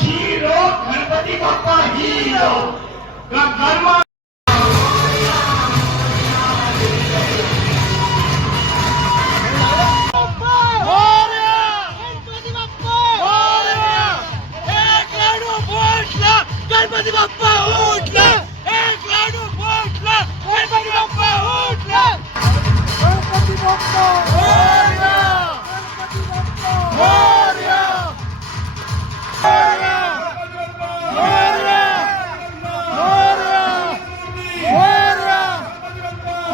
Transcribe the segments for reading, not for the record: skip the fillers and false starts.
Hero Ganpati Bappa hero गरमा गणपति बप्पा उठला, एक लाडू फूटला, गणपति बप्पा उठला, Ganpati Bappa Morya, Ganpati Bappa Morya, Morya, Morya, Morya, Morya,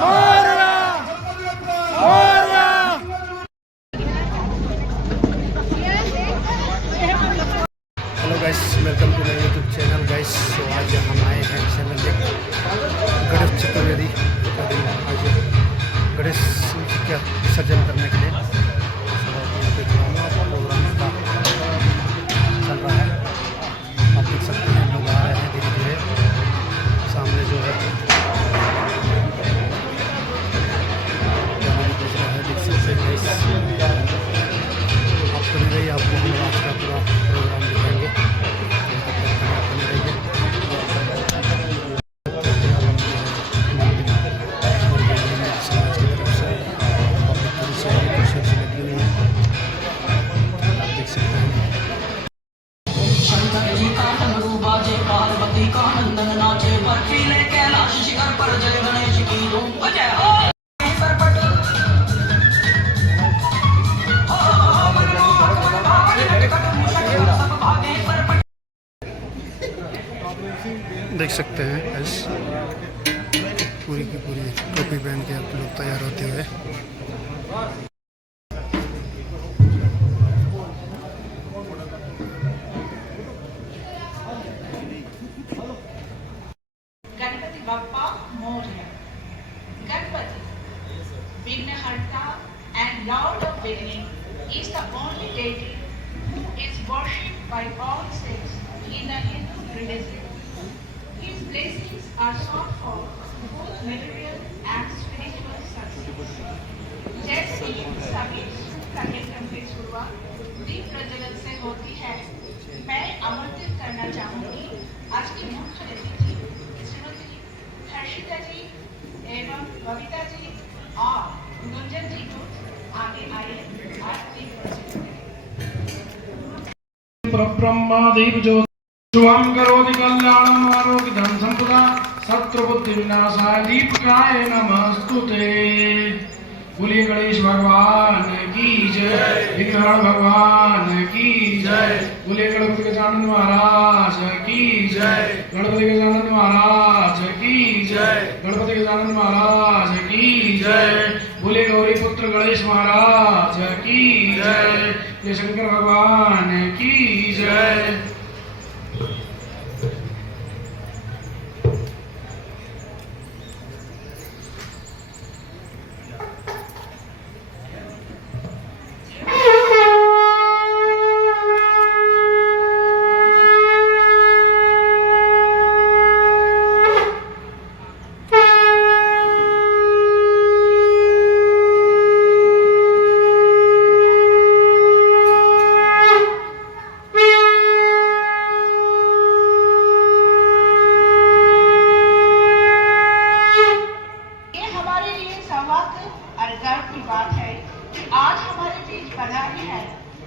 Morya, Morya. Hello guys, welcome to my YouTube channel guys. तो आज हम आए हैं चैनल में गणेश चतुर्थी का दिन। आज गणेश जी का विसर्जन करने के लिए प्रोग्राम का चल रहा है। आप देख सकते हैं लोग आ रहे हैं धीरे धीरे। सामने जो है देख सकते हैं। आप बनी रही, आपको आज का पूरा प्रोग्राम दिखाएंगे। पार्वती का नंदन नाचे बर्फीले कैलाश शिखर पर जय गणेश की धूम जय हो। देख सकते हैं इस पूरी की पूरी टोपी पहन के आप लोग तैयार होते हुए। Ganpati Bappa Morya. Ganpati, Vignaharta and Lord of Beginning, is the only deity who is worshipped by all sects in the Hindu religion. His blessings are sought for both material and spiritual success. जैसे ही सभी शुभ कार्यक्रम की शुरुआत दीप प्रज्वलन से होती है, मैं आमंत्रित करना चाहूंगी आज की मुख्य अतिथि श्रीमती हर्षिता जी एवं बबीता जी और गुंजन जी को आगे आए आरती ब्रह्मा देव जो शुभम करोति कल्याणम आरोग्यधन संपदा शत्रु बुद्धि विनाशाय दीपकाय नमस्तुते। बोलिए गणेश भगवान की जय, विघ्नहरण भगवान की जय। बोलिए गणपति गजानन महाराज की जय, गणपति गजानन महाराज की जय, गणपति गजानन महाराज की जय। बोले गौरी पुत्र गणेश महाराज की जय, ये शंकर भगवान की जय।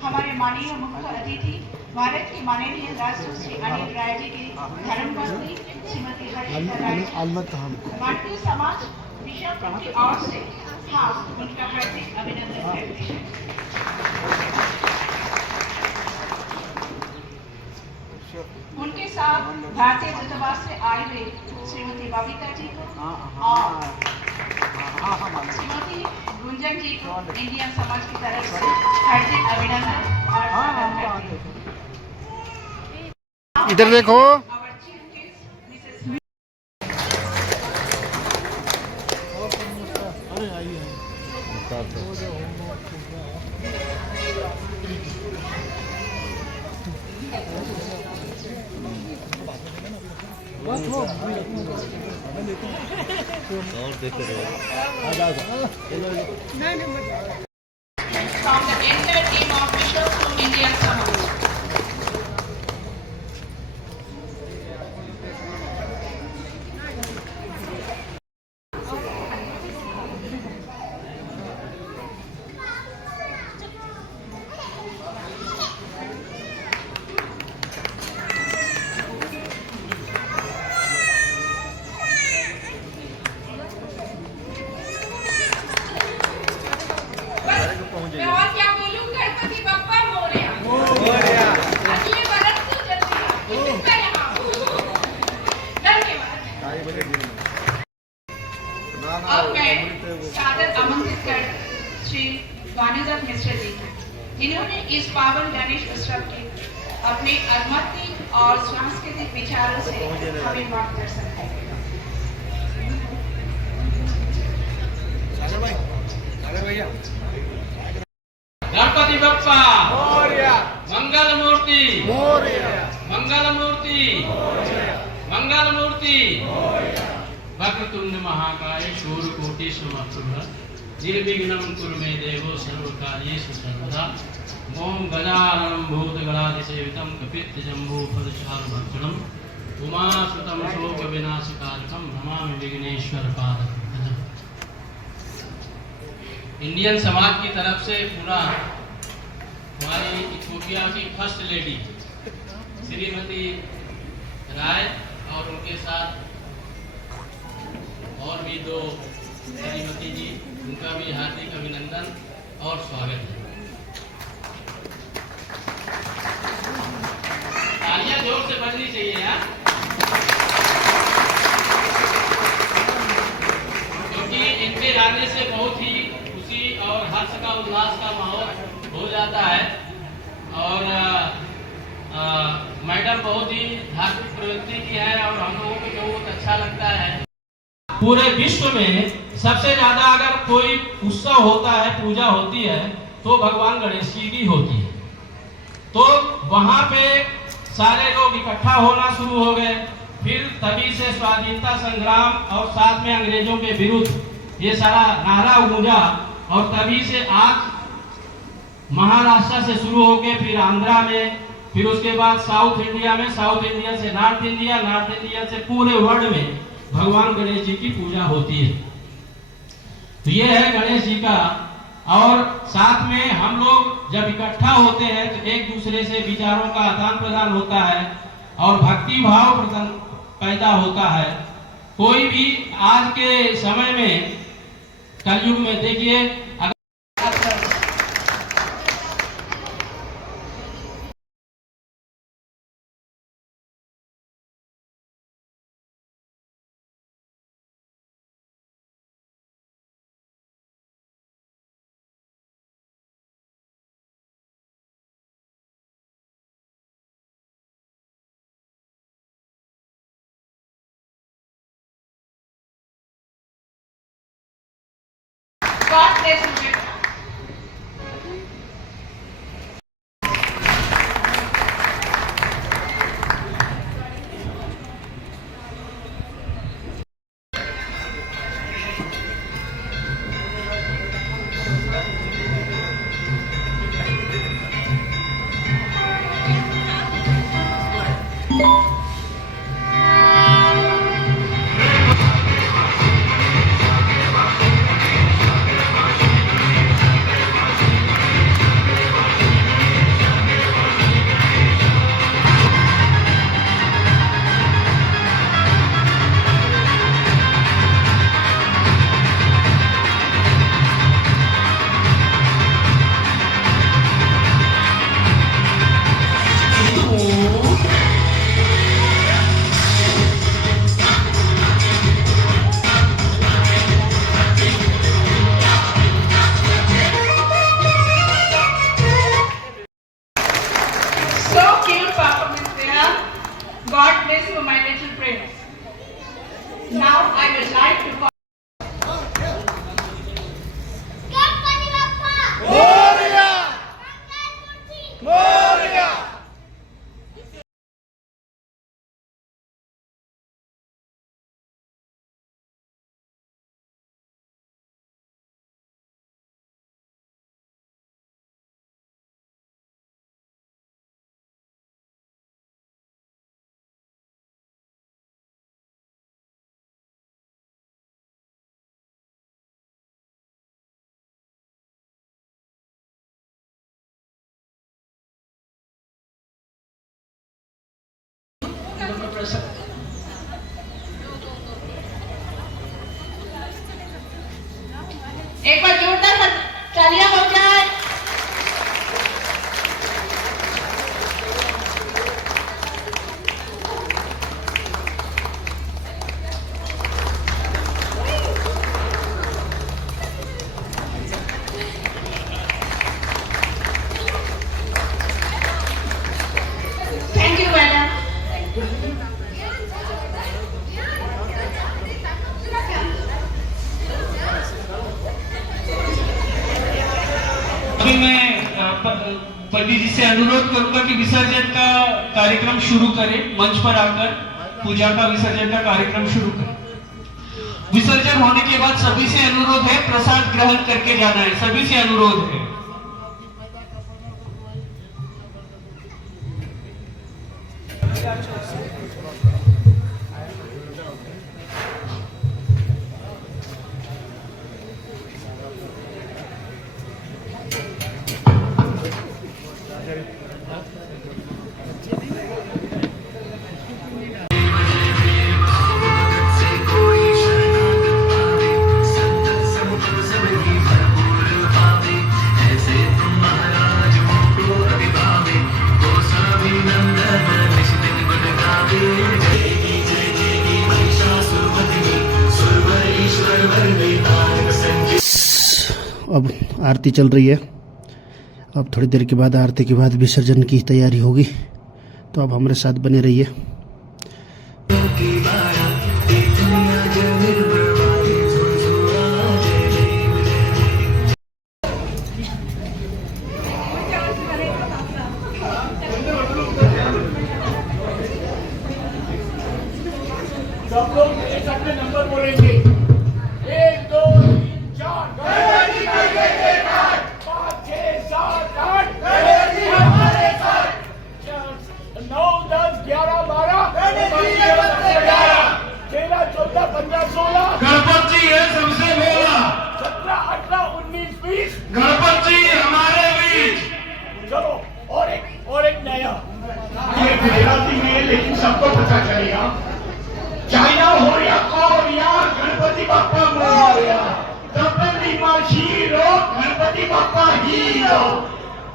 हमारे माननीय मुख्य अतिथि भारत के माननीय राष्ट्र श्री अनिल राय जी की धर्मपत्नी श्रीमती हर्षिता राय भारतीय समाज विषय की ओर से हाँ उनका हार्दिक अभिनंदन करते हैं। उनके साथ भारतीय दूतावास से आए हुए श्रीमती बबीता जी को और श्रीमती गुंजन जी को इंडियन समाज की तरफ से हार्दिक अभिनंदन और स्वागत करते हैं। इधर देखो। और देखते रहो। From the entire team of bishops from Indian Samaj. इस पावन गणेश उत्सव के अपने आध्यात्मिक और सांस्कृतिक विचारों से हमें मार्गदर्शन करेगा। गणपति बप्पा मोरया मंगल मूर्ति मोरया मंगल मूर्ति मंगल मूर्ति वक्रतुंड महाकाय शूरकोटि समप्रभ निर्विघ्नं कुरु मे देवो सर्वकार्येषु सर्वदा। ओम गजाननं भूतगणाधिसेवितं कपित्थजम्बूफलचारुभक्षणं उमासुतं शोकविनाशकारकं नमामि विघ्नेश्वरपादपङ्कजम्। इंडियन समाज की तरफ से पूरा हमारी इथियोपिया की फर्स्ट लेडी श्रीमती राय और उनके साथ और भी दो श्रीमती जी, उनका भी हार्दिक अभिनंदन और स्वागत है। तालियां जोर से बजनी चाहिए यार, क्योंकि इनके आने से बहुत ही खुशी और हर्ष का उल्लास का माहौल हो जाता है। और मैडम बहुत ही धार्मिक प्रवृत्ति की है और हम लोगों को जो बहुत अच्छा लगता है। पूरे विश्व में सबसे ज्यादा अगर कोई उत्सव होता है, पूजा होती है, तो भगवान गणेश जी की होती है। तो वहां पे सारे लोग इकट्ठा होना शुरू हो गए। फिर तभी से स्वाधीनता संग्राम और साथ में अंग्रेजों के विरुद्ध ये सारा नारा गूंजा और तभी से आज महाराष्ट्र से शुरू होके फिर आंध्रा में, फिर उसके बाद साउथ इंडिया में, साउथ इंडिया से नॉर्थ इंडिया, नॉर्थ इंडिया से पूरे वर्ल्ड में भगवान गणेश जी की पूजा होती है। तो ये है गणेश जी का। और साथ में हम लोग जब इकट्ठा होते हैं तो एक दूसरे से विचारों का आदान प्रदान होता है और भक्ति भाव पैदा होता है। कोई भी आज के समय में कलयुग में देखिए, God bless you. God bless you, my little prince. Now I would like to call Ganpati Bappa Morya Morya. एक बार जोरदार तालियां हो जाए। पंडित जी से अनुरोध करूंगा कि विसर्जन का कार्यक्रम शुरू करें, मंच पर आकर पूजा का विसर्जन का कार्यक्रम शुरू करें। विसर्जन होने के बाद सभी से अनुरोध है प्रसाद ग्रहण करके जाना है, सभी से अनुरोध है। अब आरती चल रही है। अब थोड़ी देर के बाद आरती के बाद विसर्जन की तैयारी होगी, तो अब हमारे साथ बने रहिए। सब लोग एक साथ में नंबर बोलेंगे, 1 2 3 4 गणपति का जय जयकार, 5 6 7 8 गणपति हमारे साथ, 9 10 11 12 गणपति 13 14 15 16 गणपति है सबसे भोला, 17 18 19 20 गणपति हमारे बीच। चलो और एक नया ये गुजराती में, लेकिन सबको पता चलेगा। चाइना हो या Korea, Ganpati Bappa Morya, Ganpati hero, Ganpati Bappa hero,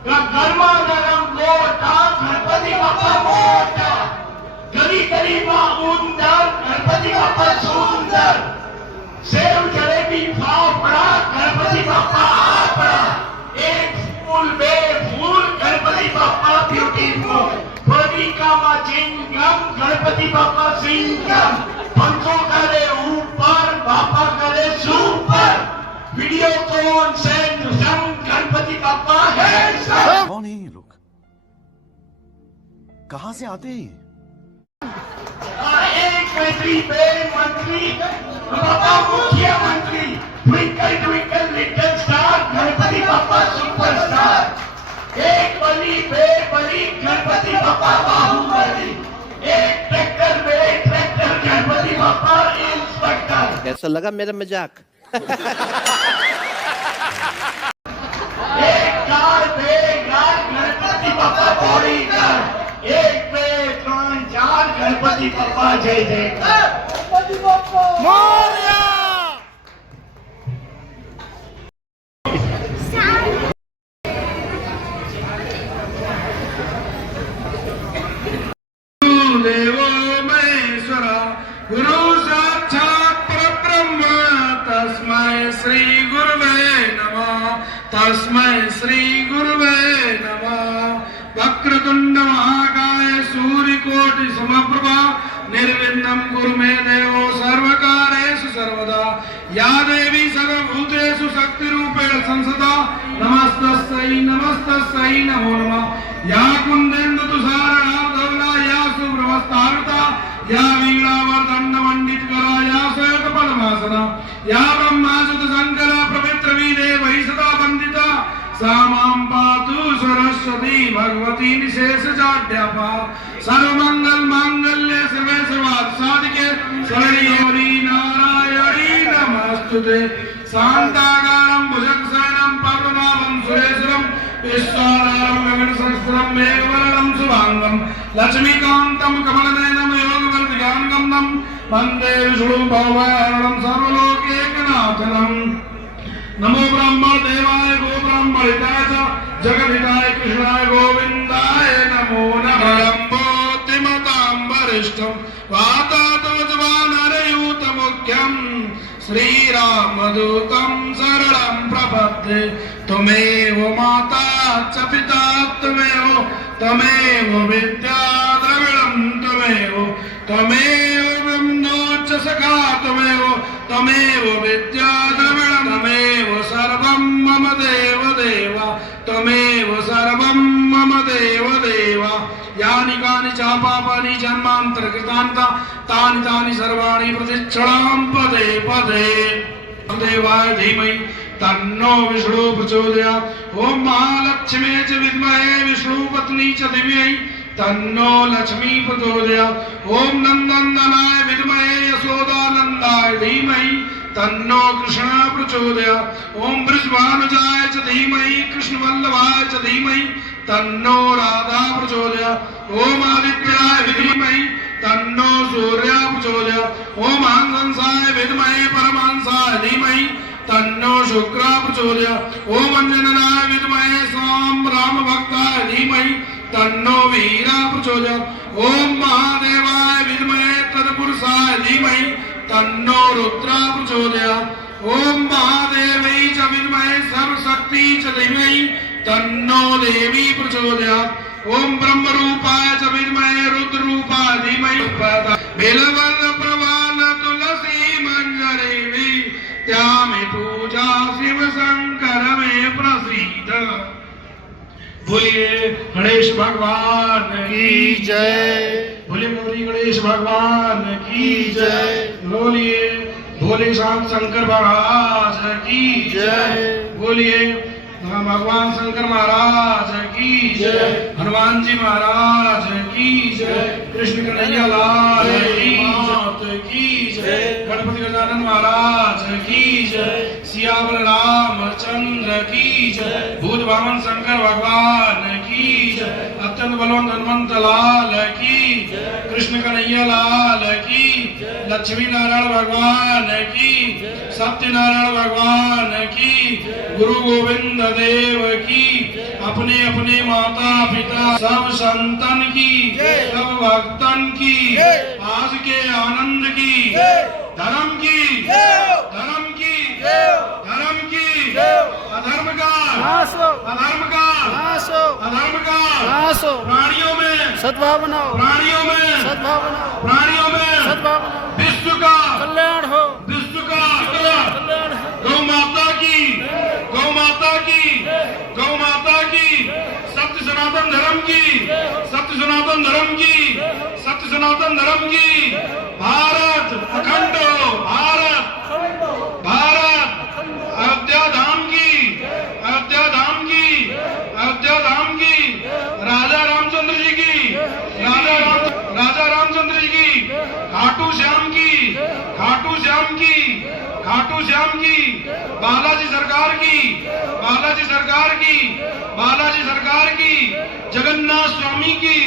गर्मा गरम गोटा, गणपति बाप्पा मोटा, गली गली में उंदर, गणपति बाप्पा सुंदर, सेव जलेबी फाफड़ा, गणपति बाप्पा आपड़ा, एक फूल बे फूल, गणपति बाप्पा ब्यूटीफुल, का चिंगम, गणपति बाप्पा सिंगम, पंखों करे ऊपर, बाप्पा करे सुपर, वीडियो कॉन सेंड गणपति बाप्पा है। कौन है ये लोग, कहां से आते हैं? एक मंत्री बे मंत्री, बाप्पा मुख्यमंत्री, twinkle twinkle little star, Ganpati Bappa superstar, एक बली बे बली, गणपति बाप्पा बाहुबली, एक ट्रैक्टर बे ट्रैक्टर, गणपति बाप्पा इंस्पेक्टर। कैसा लगा मेरा मजाक? एक कार बे कार, गणपति बाप्पा बॉडीगार्ड, एक बे 3 4 गणपति बाप्पा जय जयकार, गणपति बाप्पा मोरया। देवो महेश्वरा, गुरु साक्षात् परब्रह्म, तस्मै श्री गुरुवे नमः, तस्मै श्री गुरुवे नमः। वक्रतुंड महाकाय सूर्यकोटि समप्रभा, निर्विघ्नं कुरु मे देवो सर्वकारेषु सर्वदा, या देवी सर्वभूतेषु शक्तिरूपेण संसदा, नमस्तस्यै नमो नमः। या कुंदेन्दु तुषारहारधवला, या सुब्रह्मस्तावृता, या वीणावर्धनमण्डितकरा, या श्वेतपद्मासना, या ब्रह्मासुत शंकरा पवित्र वीरे वही सदा वंदिता, सा मां पातु सरस्वती भगवती निशेषजाड्यापा, सर्वमंगल मांगल्ये शिवे सर्वार्थ साधिके, शरण्ये नारायणी नमस्तुते। शांताकारं भुजगशयनं पद्मनाभं सुरेशं, विश्वाधारं गगनसहस्रं मेघवर्णं शुभांगं, लक्ष्मीकान्तं कमलनयनं योगवल्लभाङ्गं, वन्दे विष्णुभवहरणं सर्वलोकैकनाथनं। नमो ब्रह्म देवाय गो ब्रह्महिताय च जगद्हिताय कृष्णाय गोविन्दाय नमो नमः। बोधिमतां वरिष्ठं वातात्मजवानरयूतमुख्यं, श्रीरामदूतं शरणं प्रपद्ये। त्वमेव माता च पिता त्वमेव विद्या द्रविणं त्वमेव बन्धु च सखा त्वमेव विद्या द्रविणं, त्वमेव सर्वं मम देव त्वमेव सर्वं पापानि जन्मान्तरकृतान्ता तानि तानि सर्वाणि प्रतिक्षणां पदे पदे देवाय धीमहि तन्नो विष्णु प्रचोदयात्। ओम महालक्ष्मी च विद्महे विष्णुपत्नी च धीमहि तन्नो लक्ष्मी प्रचोदयात्। ओम नंदनंदनाय विद्महे यशोदानंदाय धीमहि तन्नो कृष्ण प्रचोदयात्। ओम वृषभानुजाय च धीमहि कृष्णवल्लभाय च धीमहि तन्नो राधा प्रचोदयात्। ओम आदित्याय धीमहि तन्नो सूर्य प्रचोदयात्। ओम हंसाय विद्महे परमहंसाय धीमहि तन्नो शुक्र प्रचोदयात्। ओम अंजनाय विद्महे साम राम भक्ताय धीमहि तन्नो वीर प्रचोदयात्। ओम महादेवाय विद्महे तत्पुरुषाय धीमहि तन्नो रुद्र प्रचोदयात्। ओम महादेवै च विद्महे सर्वशक्ति च धीमहि तन्नो देवी प्रचोदयात्। ओम ब्रह्म रूपाय च विद्महे रुद्र रूपाय धीमहि बिल्वल प्रवाल तुलसी मंजरी त्यामे पूजा शिव शंकर में प्रसिद्ध। बोलिए गणेश भगवान की जय। बोलिए गौरी गणेश भगवान की जय। बोलिए भोले श्याम शंकर महाराज की जय। बोलिए भगवान शंकर महाराज की जय। हनुमान जी महाराज की जय। कृष्ण कन्हैया लाल की जय। गणपति गजानन महाराज की जय। सियावर रामचंद्र की जय। भूत वामन शंकर भगवान की जय। अत्यंत बलवंत हनुमंत लाल की जय। कृष्ण कन्हैया लाल की लक्ष्मी नारायण भगवान की सत्यनारायण भगवान की गुरु गोविंद देव की अपने अपने माता पिता सब संतन की सब भक्तन की आज के आनंद की धर्म की धर्म की धर्म की अधर्म का अधर्म का अधर्म का प्राणियों में सद्भावना प्राणियों में सद्भावना प्राणियों में सद्भावना विश्व का कल्याण हो विश्व का कल्याण हो। गौ माता की गौ माता की गौ माता की सत्य सनातन धर्म की सत्य सनातन धर्म की सत्य सनातन धर्म की भारत अखंड हो भारत भारत अयोध्या धाम की अयोध्या धाम की अयोध्या धाम की राजा रामचंद्र जी की राजा रामचंद्र जी की खाटू श्याम की खाटू श्याम की खाटू श्याम की बालाजी सरकार की बालाजी सरकार की बालाजी सरकार की जगन्नाथ स्वामी की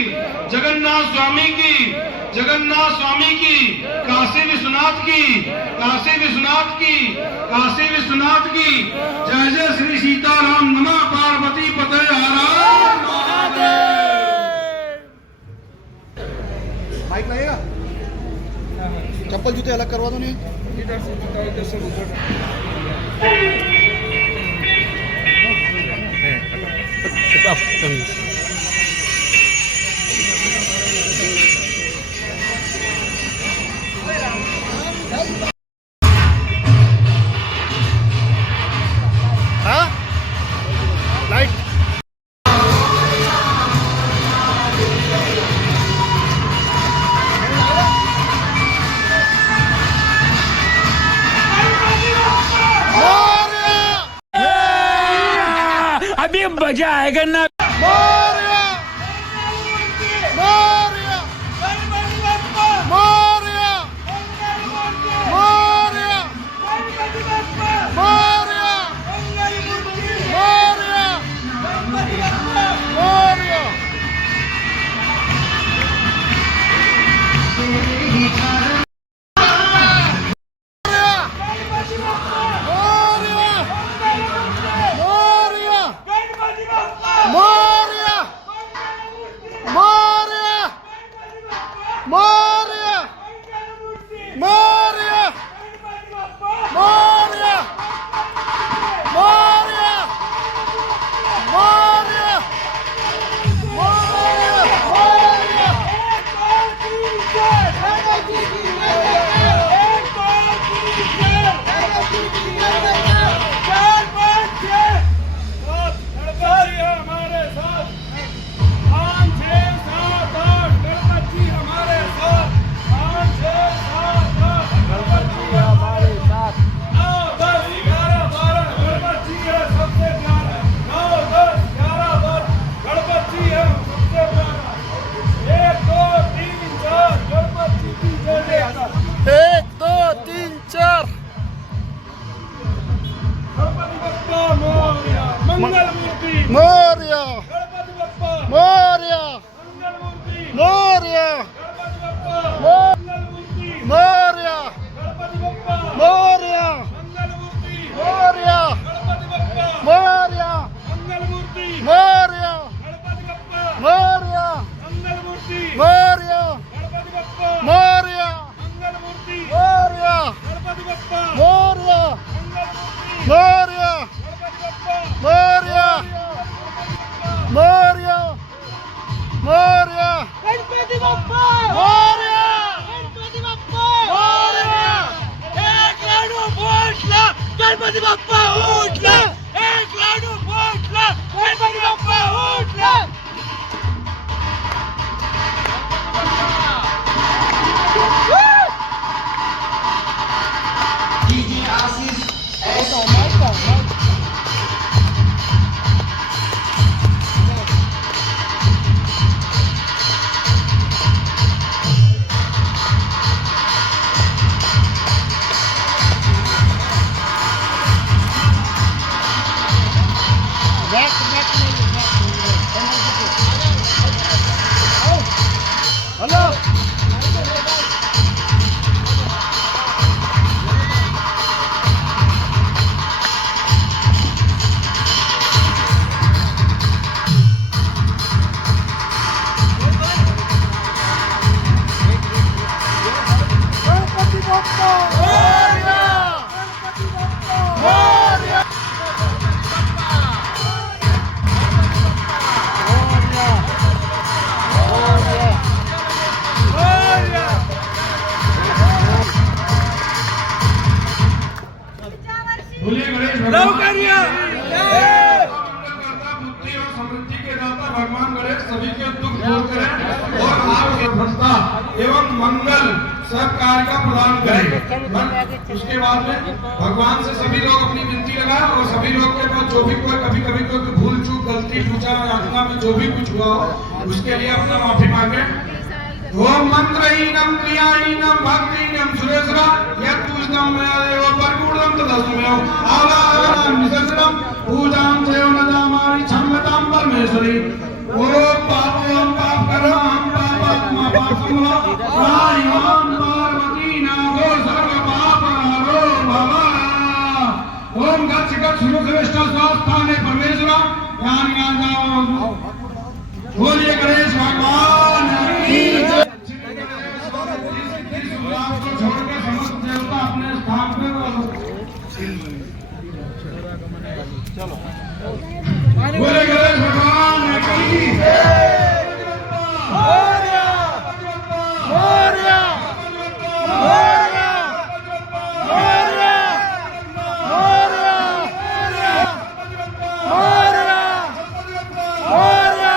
जगन्नाथ स्वामी की जगन्नाथ स्वामी की काशी विश्वनाथ की काशी विश्वनाथ की काशी विश्वनाथ की जय जय श्री सीताराम नमः पार्वती पते हर हर महादेव। माइक लगेगा? चप्पल जूते अलग करवा दो नहीं। हाँ लाइट अभी मजा आएगा ना। मोरया मोरया मोरया मोरया मोरया मोरया मोरया। मोरया मोरया गणपती बाप्पा मोरया गणपती बाप्पा एक लाडू फुटला गणपती बाप्पा उठला एक लाडू फुटला गणपती बाप्पा उठला बोलिए गणेश भगवान बुद्धि और समृद्धि के दाता भगवान गणेश सभी के दुख दूर करें और आपके भक्ता एवं मंगल सब कार्य का प्रदान करें। उसके बाद में भगवान से सभी लोग अपनी विनती लगाएं और सभी लोग के पास जो भी कोई कभी कभी कोई भूल चूक गलती पूछा यातना में जो भी कुछ हुआ हो उसके लिए अपना माफी मांगे। ओम मंत्रहीनम क्रियाहीनम भक्तिहीनम सुरेश्वरा यत्पुष्टम मया देव परगुणम तदस्मेव आवाहनम निसर्गम पूजाम देव नदामानि क्षम्यतां परमेश्वरी। ओम पापम पाप करम पापात्मा पापसमो रायम पार्वती नागो सर्व पाप हरो भव। ओम गच्छ गच्छ मुखरेष्ठ स्वास्थाने परमेश्वरा ज्ञान ज्ञान बोलिए गणेश भगवान की जय। छोड़ के समस्त देवता अपने स्थान पे बोले गणेश भगवान की जय। मोरया मोरया मोरया मोरया मोरया मोरया मोरया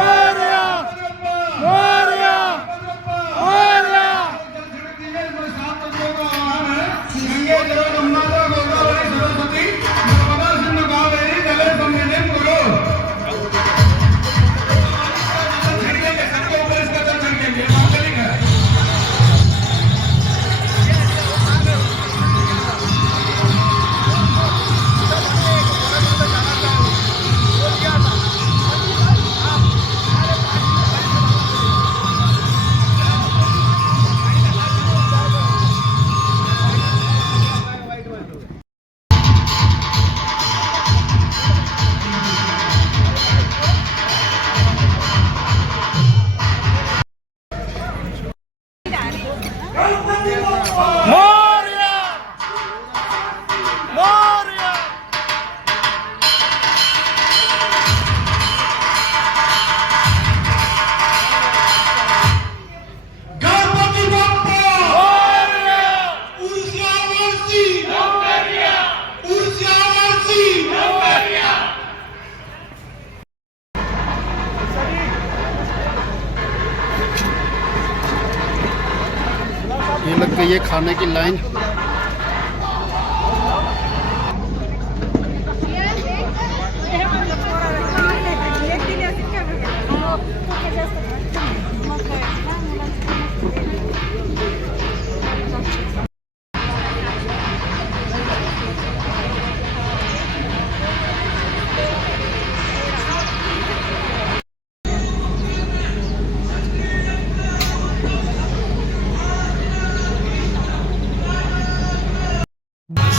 मोरया मोरया मोरया ये लग गई है खाने की लाइन।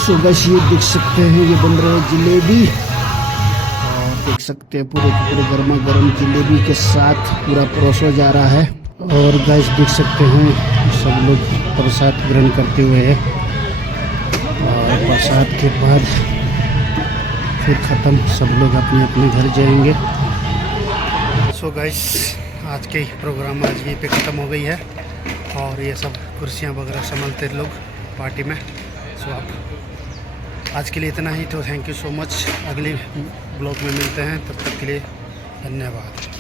सो बस ये देख सकते हैं ये बन रहा है जलेबी और देख सकते हैं पूरे गर्मा गर्म जलेबी के साथ पूरा परोसा जा रहा है। और गैस देख सकते हैं सब लोग प्रसाद ग्रहण करते हुए हैं और प्रसाद के बाद फिर ख़त्म सब लोग अपने अपने घर जाएंगे। सो गाइस आज के प्रोग्राम आज यहीं पे ख़त्म हो गई है और ये सब कुर्सियाँ वगैरह संभालते लोग पार्टी में। सो आप आज के लिए इतना ही, तो थैंक यू सो मच। अगली ब्लॉग में मिलते हैं, तब तक के लिए धन्यवाद।